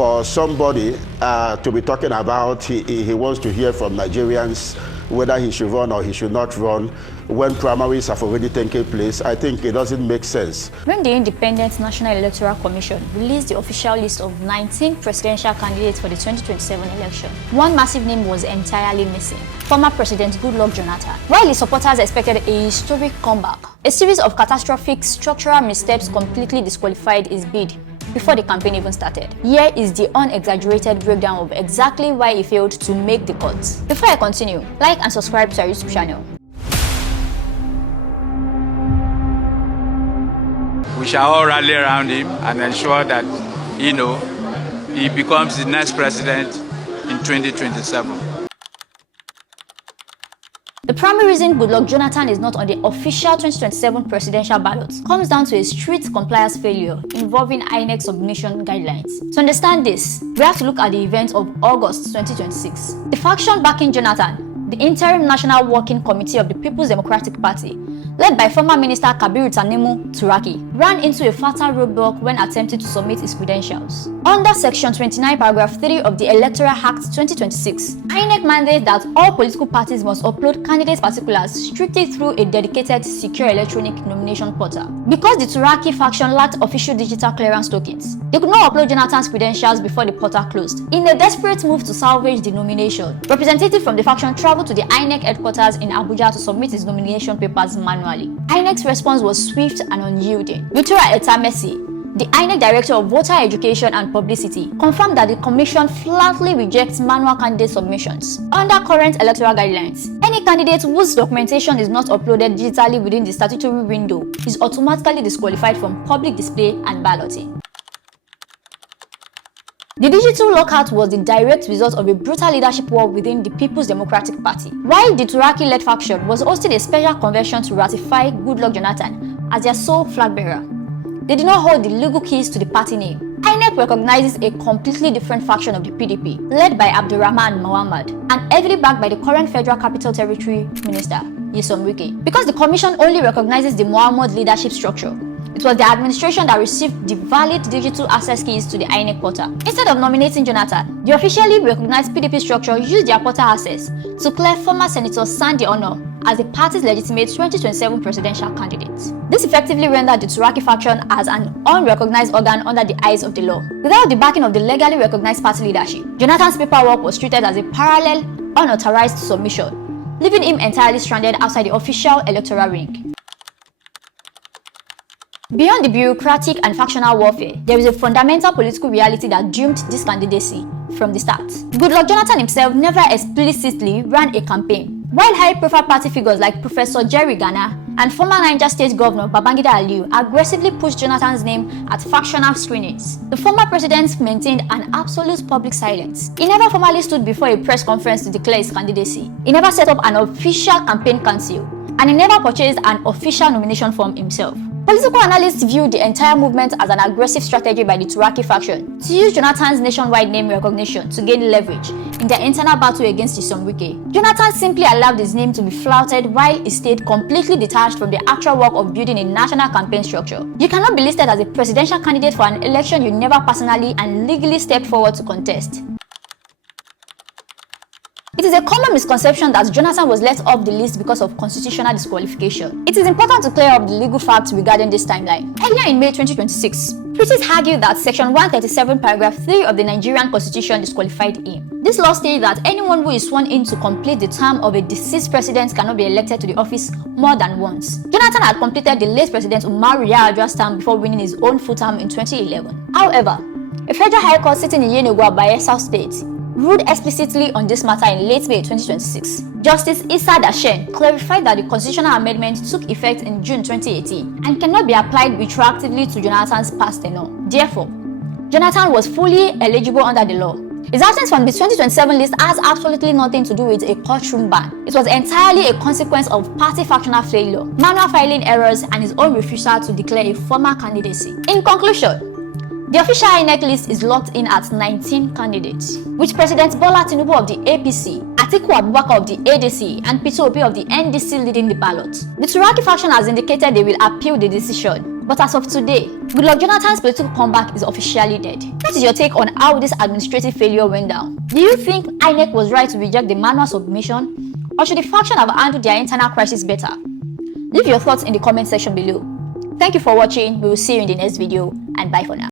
for somebody to be talking about he wants to hear from Nigerians whether he should run or he should not run when primaries have already taken place, I think it doesn't make sense. When the Independent National Electoral Commission released the official list of 19 presidential candidates for the 2027 election, one massive name was entirely missing: former President Goodluck Jonathan. While his supporters expected a historic comeback, a series of catastrophic structural missteps completely disqualified his bid before the campaign even started. Here is the unexaggerated breakdown of exactly why he failed to make the cut. Before I continue, like and subscribe to our YouTube channel. We shall all rally around him and ensure that, he becomes the next president in 2027. The primary reason Goodluck Jonathan is not on the official 2027 presidential ballot comes down to a strict compliance failure involving INEC submission guidelines. To understand this, we have to look at the events of August 2026. The faction backing Jonathan, the Interim National Working Committee of the People's Democratic Party, led by former Minister Kabiru Tanemu Turaki, ran into a fatal roadblock when attempting to submit his credentials. Under Section 29, Paragraph 3 of the Electoral Act 2026, INEC mandates that all political parties must upload candidates' particulars strictly through a dedicated, secure electronic nomination portal. Because the Turaki faction lacked official digital clearance tokens, they could not upload Jonathan's credentials before the portal closed. In a desperate move to salvage the nomination, representatives from the faction traveled to the INEC headquarters in Abuja to submit his nomination papers manually. INEC's response was swift and unyielding. Victoria Etamesi, the INEC Director of Voter Education and Publicity, confirmed that the Commission flatly rejects manual candidate submissions. Under current electoral guidelines, any candidate whose documentation is not uploaded digitally within the statutory window is automatically disqualified from public display and balloting. The digital lockout was the direct result of a brutal leadership war within the People's Democratic Party. While the Turaki-led faction was hosting a special convention to ratify Goodluck Jonathan as their sole flag bearer, they did not hold the legal keys to the party name. INEC recognizes a completely different faction of the PDP, led by Abdurrahman Mohammed, and heavily backed by the current Federal Capital Territory Minister, Nyesom Wike. Because the Commission only recognizes the Mohammed leadership structure, it was the administration that received the valid digital access keys to the INEC portal. Instead of nominating Jonathan, the officially recognized PDP structure used their portal access to clear former Senator Sandy Onor as the party's legitimate 2027 presidential candidate. This effectively rendered the Turaki faction as an unrecognized organ under the eyes of the law. Without the backing of the legally recognized party leadership, Jonathan's paperwork was treated as a parallel, unauthorized submission, leaving him entirely stranded outside the official electoral ring. Beyond the bureaucratic and factional warfare, there is a fundamental political reality that doomed this candidacy from the start. Goodluck Jonathan himself never explicitly ran a campaign. While high-profile party figures like Professor Jerry Gana and former Niger State Governor Babangida Aliyu aggressively pushed Jonathan's name at factional screenings, the former president maintained an absolute public silence. He never formally stood before a press conference to declare his candidacy. He never set up an official campaign council, and he never purchased an official nomination form himself. Political analysts view the entire movement as an aggressive strategy by the Turaki faction to use Jonathan's nationwide name recognition to gain leverage in their internal battle against Nyesom Wike. Jonathan simply allowed his name to be flouted while he stayed completely detached from the actual work of building a national campaign structure. You cannot be listed as a presidential candidate for an election you never personally and legally stepped forward to contest. It is a common misconception that Jonathan was left off the list because of constitutional disqualification. It is important to clear up the legal facts regarding this timeline. Earlier in May 2026, critics argued that Section 137, Paragraph 3 of the Nigerian Constitution disqualified him. This law states that anyone who is sworn in to complete the term of a deceased president cannot be elected to the office more than once. Jonathan had completed the late President Umaru Yar'Adua's term before winning his own full term in 2011. However, a federal high court sitting in Yenagoa, Bayelsa State, ruled explicitly on this matter in late May 2026. Justice Issa Dashen clarified that the constitutional amendment took effect in June 2018 and cannot be applied retroactively to Jonathan's past tenure. Therefore, Jonathan was fully eligible under the law. His absence from the 2027 list has absolutely nothing to do with a courtroom ban. It was entirely a consequence of party factional failure, manual filing errors, and his own refusal to declare a formal candidacy. In conclusion, the official INEC list is locked in at 19 candidates, with President Bola Tinubu of the APC, Atiku Abubakar of the ADC, and Peter Obi of the NDC leading the ballot. The Turaki faction has indicated they will appeal the decision, But as of today, Goodluck Jonathan's political comeback is officially dead. What is your take on how this administrative failure went down? Do you think INEC was right to reject the manual submission, or should the faction have handled their internal crisis better? Leave your thoughts in the comment section below. Thank you for watching. We will see you in the next video, and bye for now.